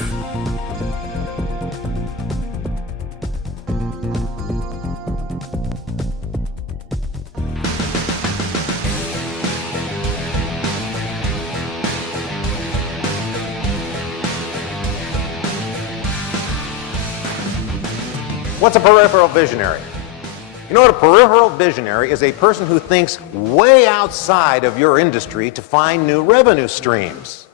life. What's a peripheral visionary? You know what a peripheral visionary is? A person who thinks way outside of your industry to find new revenue streams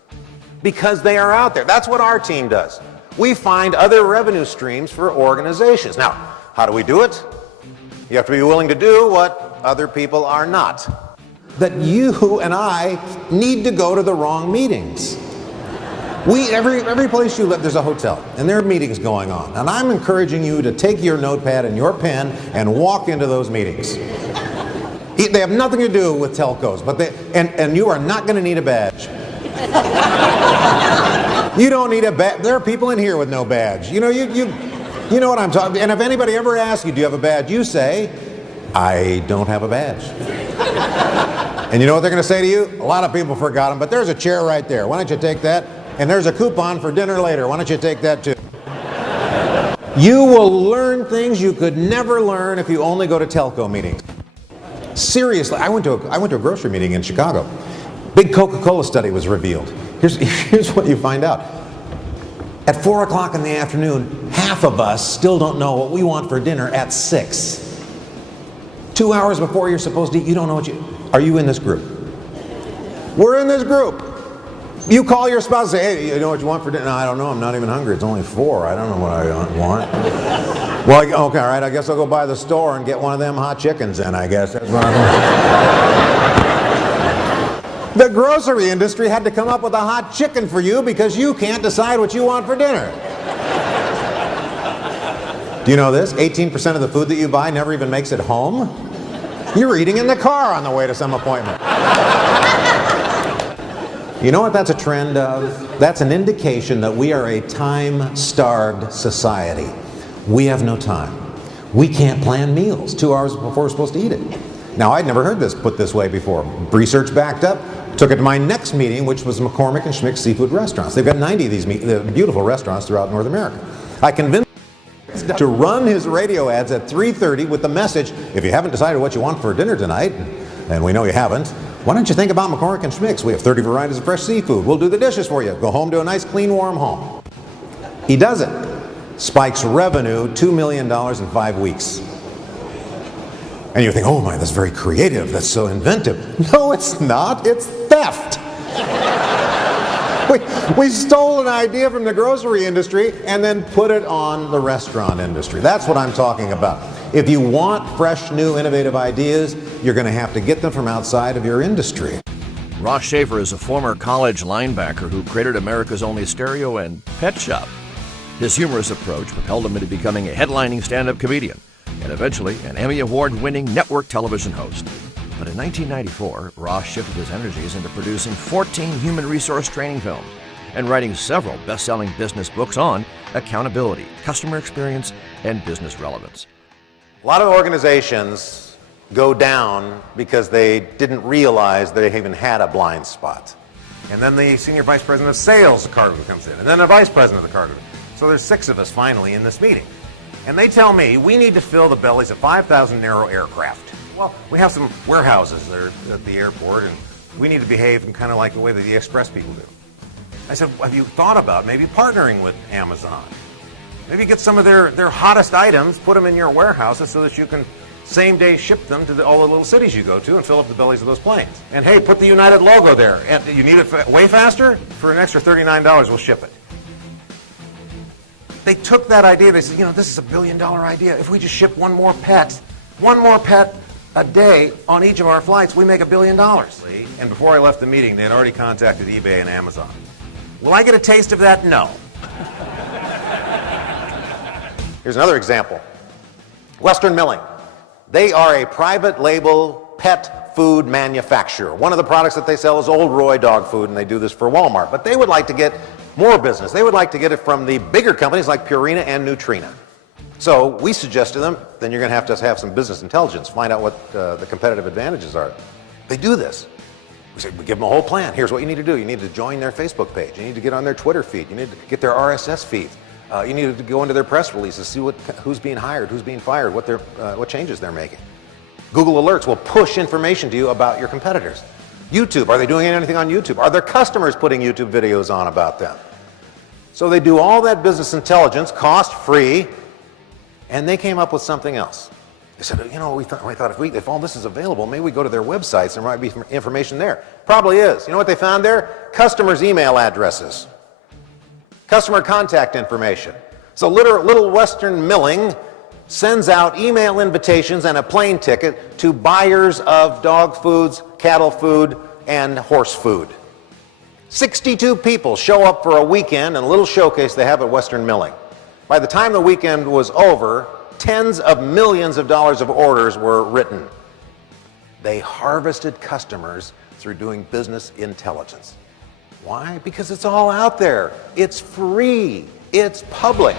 because they are out there. That's what our team does. We find other revenue streams for organizations. Now, how do we do it? You have to be willing to do what other people are not. That you and I need to go to the wrong meetings. Every place you live, there's a hotel, and there are meetings going on. And I'm encouraging you to take your notepad and your pen and walk into those meetings. They have nothing to do with telcos, but and you are not going to need a badge. You don't need a badge. There are people in here with no badge. You know, you know what I'm talking. And if anybody ever asks you, do you have a badge? You say, I don't have a badge. And you know what they're going to say to you? A lot of people forgot them, but there's a chair right there. Why don't you take that? And there's a coupon for dinner later. Why don't you take that too? You will learn things you could never learn if you only go to telco meetings. Seriously, I went to a grocery meeting in Chicago. Big Coca-Cola study was revealed. Here's what you find out. At 4 o'clock in the afternoon, half of us still don't know what we want for dinner at 6. 2 hours before you're supposed to eat, you don't know what you... Are you in this group? We're in this group. You call your spouse and say, hey, you know what you want for dinner? No, I don't know. I'm not even hungry. It's only 4. I don't know what I want. Well, okay, all right. I guess I'll go by the store and get one of them hot chickens then, I guess. That's what I'm The grocery industry had to come up with a hot chicken for you because you can't decide what you want for dinner. Do you know this? 18% of the food that you buy never even makes it home. You're eating in the car on the way to some appointment. You know what that's a trend of? That's an indication that we are a time-starved society. We have no time. We can't plan meals 2 hours before we're supposed to eat it. Now, I'd never heard this put this way before. Research backed up. Took it to my next meeting, which was McCormick and Schmick's Seafood Restaurants. They've got 90 of these beautiful restaurants throughout North America. I convinced him to run his radio ads at 3:30 with the message, if you haven't decided what you want for dinner tonight, and we know you haven't, why don't you think about McCormick and Schmick's? We have 30 varieties of fresh seafood. We'll do the dishes for you. Go home to a nice, clean, warm home. He does it. Spikes revenue $2 million in 5 weeks. And you think, oh my, that's very creative. That's so inventive. No, it's not. It's theft. We stole an idea from the grocery industry and then put it on the restaurant industry. That's what I'm talking about. If you want fresh, new, innovative ideas, you're going to have to get them from outside of your industry. Ross Shafer is a former college linebacker who created America's only stereo and pet shop. His humorous approach propelled him into becoming a headlining stand-up comedian and eventually an Emmy Award-winning network television host. But in 1994, Ross shifted his energies into producing 14 human resource training films and writing several best-selling business books on accountability, customer experience, and business relevance. A lot of organizations go down because they didn't realize they even had a blind spot. And then the senior vice president of sales, Carter, comes in, and then the vice president of the Carter. So there's 6 of us finally in this meeting. And they tell me we need to fill the bellies of 5,000 narrow aircraft. Well, we have some warehouses there at the airport, and we need to behave in kind of like the way that the express people do. I said, have you thought about maybe partnering with Amazon? Maybe get some of their hottest items, put them in your warehouses so that you can same day ship them to all the little cities you go to and fill up the bellies of those planes. And hey, put the United logo there. And you need it way faster? For an extra $39, we'll ship it. They took that idea, they said, you know, this is $1 billion idea. If we just ship one more pet a day on each of our flights, we make $1 billion. And before I left the meeting, they had already contacted eBay and Amazon. Will I get a taste of that? No. Here's another example. Western Milling. They are a private label pet food manufacturer. One of the products that they sell is Old Roy dog food, and they do this for Walmart. But they would like to get more business. They would like to get it from the bigger companies like Purina and Nutrina. So we suggest to them, then you're going to have some business intelligence, find out what the competitive advantages are. They do this. We give them a whole plan. Here's what you need to do. You need to join their Facebook page. You need to get on their Twitter feed. You need to get their RSS feeds. You need to go into their press releases, see who's being hired, who's being fired, what changes they're making. Google Alerts will push information to you about your competitors. YouTube, are they doing anything on YouTube? Are their customers putting YouTube videos on about them? So they do all that business intelligence, cost-free, and they came up with something else. They said, we thought if all this is available, maybe we go to their websites, there might be information there. Probably is. You know what they found there? Customers' email addresses. Customer contact information. So Little Western Milling sends out email invitations and a plane ticket to buyers of dog foods, cattle food, and horse food. 62 people show up for a weekend and a little showcase they have at Western Milling. By the time the weekend was over, tens of millions of dollars of orders were written. They harvested customers through doing business intelligence. Why? Because it's all out there. It's free. It's public.